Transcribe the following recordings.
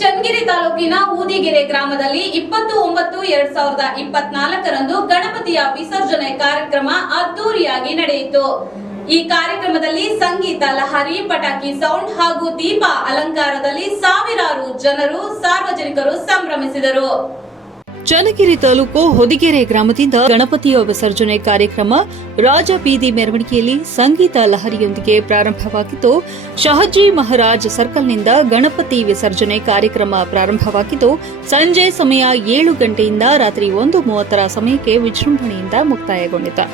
ಚನ್ನಗಿರಿ ತಾಲೂಕಿನ ಊದಿಗೆರೆ ಗ್ರಾಮದಲ್ಲಿ ಇಪ್ಪತ್ತು ಒಂಬತ್ತು ಎರಡ್ ಸಾವಿರದ ಇಪ್ಪತ್ನಾಲ್ಕರಂದು ಗಣಪತಿಯ ವಿಸರ್ಜನೆ ಕಾರ್ಯಕ್ರಮ ಅದ್ದೂರಿಯಾಗಿ ನಡೆಯಿತು. ಈ ಕಾರ್ಯಕ್ರಮದಲ್ಲಿ ಸಂಗೀತ, ಲಹರಿ, ಪಟಾಕಿ, ಸೌಂಡ್ ಹಾಗೂ ದೀಪ ಅಲಂಕಾರದಲ್ಲಿ ಸಾವಿರಾರು ಜನರು ಸಾರ್ವಜನಿಕರು ಸಂಭ್ರಮಿಸಿದರು. ಚನ್ನಗಿರಿ ತಾಲೂಕು ಹೊದಿಗೆರೆ ಗ್ರಾಮದಿಂದ ಗಣಪತಿಯ ವಿಸರ್ಜನೆ ಕಾರ್ಯಕ್ರಮ ರಾಜ ಬೀದಿ ಮೆರವಣಿಗೆಯಲ್ಲಿ ಸಂಗೀತ ಲಹರಿಯೊಂದಿಗೆ ಪ್ರಾರಂಭವಾಗಿದ್ದು, ಶಹಜಿ ಮಹಾರಾಜ್ ಸರ್ಕಲ್ನಿಂದ ಗಣಪತಿ ವಿಸರ್ಜನೆ ಕಾರ್ಯಕ್ರಮ ಪ್ರಾರಂಭವಾಗಿದ್ದು, ಸಂಜೆ ಸಮಯ ಏಳು ಗಂಟೆಯಿಂದ ರಾತ್ರಿ ಒಂದು ಮೂವತ್ತರ ಸಮಯಕ್ಕೆ ವಿಜೃಂಭಣೆಯಿಂದ ಮುಕ್ತಾಯಗೊಂಡಿತು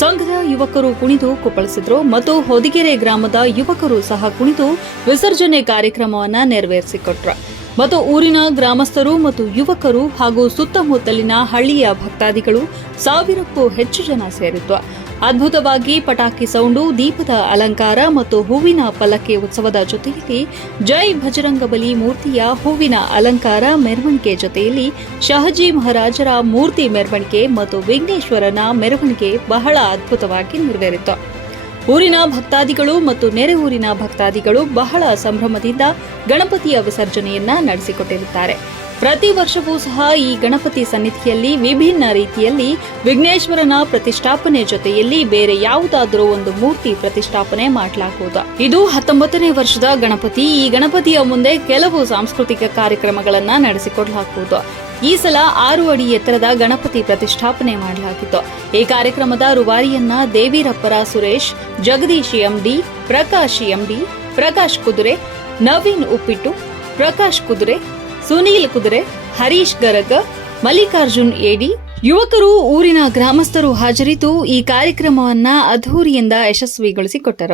ಸಂಘದ ಯುವಕರು ಕುಣಿದು ಕುಪ್ಪಳಿಸಿದ್ರು ಮತ್ತು ಹೊದಿಗೆರೆ ಗ್ರಾಮದ ಯುವಕರು ಸಹ ಕುಣಿದು ವಿಸರ್ಜನೆ ಕಾರ್ಯಕ್ರಮವನ್ನು ನೆರವೇರಿಸಿಕೊಟ್ರು. ಮತ್ತು ಊರಿನ ಗ್ರಾಮಸ್ಥರು ಮತ್ತು ಯುವಕರು ಹಾಗೂ ಸುತ್ತಮುತ್ತಲಿನ ಹಳ್ಳಿಯ ಭಕ್ತಾದಿಗಳು ಸಾವಿರಕ್ಕೂ ಹೆಚ್ಚು ಜನ ಸೇರಿತ್ತು ಅದ್ಭುತವಾಗಿ ಪಟಾಕಿ ಸೌಂಡು, ದೀಪದ ಅಲಂಕಾರ ಮತ್ತು ಹೂವಿನ ಪಲ್ಲಕ್ಕಿ ಉತ್ಸವದ ಜೊತೆಯಲ್ಲಿ ಜೈ ಭಜರಂಗಬಲಿ ಮೂರ್ತಿಯ ಹೂವಿನ ಅಲಂಕಾರ ಮೆರವಣಿಗೆ ಜೊತೆಯಲ್ಲಿ ಶಹಜಿ ಮಹಾರಾಜರ ಮೂರ್ತಿ ಮೆರವಣಿಗೆ ಮತ್ತು ವಿಘ್ನೇಶ್ವರನ ಮೆರವಣಿಗೆ ಬಹಳ ಅದ್ಭುತವಾಗಿ ನೆರವೇರಿತು. ಊರಿನ ಭಕ್ತಾದಿಗಳು ಮತ್ತು ನೆರೆ ಊರಿನ ಭಕ್ತಾದಿಗಳು ಬಹಳ ಸಂಭ್ರಮದಿಂದ ಗಣಪತಿಯ ವಿಸರ್ಜನೆಯನ್ನ ನಡೆಸಿಕೊಟ್ಟಿರುತ್ತಾರೆ. ಪ್ರತಿ ವರ್ಷವೂ ಸಹ ಈ ಗಣಪತಿ ಸನ್ನಿಧಿಯಲ್ಲಿ ವಿಭಿನ್ನ ರೀತಿಯಲ್ಲಿ ವಿಘ್ನೇಶ್ವರನ ಪ್ರತಿಷ್ಠಾಪನೆ ಜೊತೆಯಲ್ಲಿ ಬೇರೆ ಯಾವುದಾದರೂ ಒಂದು ಮೂರ್ತಿ ಪ್ರತಿಷ್ಠಾಪನೆ ಮಾಡಲಾಗುವುದು. ಇದು ಹತ್ತೊಂಬತ್ತನೇ ವರ್ಷದ ಗಣಪತಿ. ಈ ಗಣಪತಿಯ ಮುಂದೆ ಕೆಲವು ಸಾಂಸ್ಕೃತಿಕ ಕಾರ್ಯಕ್ರಮಗಳನ್ನ ನಡೆಸಿಕೊಡಲಾಗುವುದು. ಈ ಸಲ ಆರು ಅಡಿ ಎತ್ತರದ ಗಣಪತಿ ಪ್ರತಿಷ್ಠಾಪನೆ ಮಾಡಲಾಗಿತ್ತು. ಈ ಕಾರ್ಯಕ್ರಮದ ರುವಾರಿಯನ್ನ ದೇವಿರಪ್ಪರ ಸುರೇಶ್, ಜಗದೀಶ್ ಎಂಡಿ, ಪ್ರಕಾಶ್ ಎಂಡಿ, ಪ್ರಕಾಶ್ ಕುದುರೆ, ನವೀನ್ ಉಪ್ಪಿಟ್ಟು, ಪ್ರಕಾಶ್ ಕುದುರೆ, ಸುನೀಲ್ ಕುದುರೆ, ಹರೀಶ್ ಗರಗ, ಮಲ್ಲಿಕಾರ್ಜುನ್ ಏಡಿ ಯುವಕರು ಊರಿನ ಗ್ರಾಮಸ್ಥರು ಹಾಜರಿದ್ದು ಈ ಕಾರ್ಯಕ್ರಮವನ್ನ ಅದ್ಧೂರಿಯಿಂದ ಯಶಸ್ವಿಗೊಳಿಸಿಕೊಟ್ಟರು.